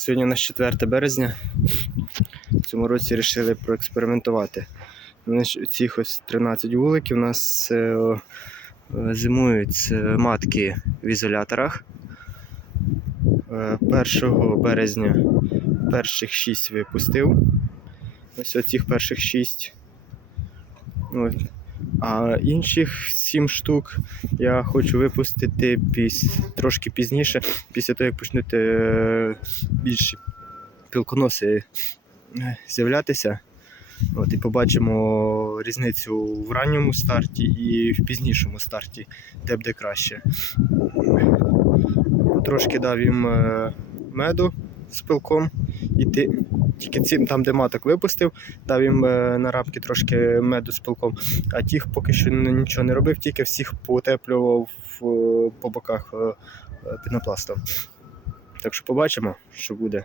Сьогодні у нас 4 березня. В цьому році вирішили проекспериментувати. Цих ось 13 вуликів у нас е, е, зимують е, матки в ізоляторах. Е, 1 березня перших 6 випустив. Ось оцих перших 6. А інших 7 штук я хочу випустити піс... трошки пізніше, після того, як почнуть е, більші пілконоси е, з'являтися. От, і побачимо різницю в ранньому старті і в пізнішому старті, де буде краще. Трошки дав їм е, меду з пилком. І тільки цим там, де маток випустив, дав їм е, на рамки трошки меду з пилком. А тих поки що нічого не робив, тільки всіх поутеплював е, по боках е, пінопластом. Так що побачимо, що буде.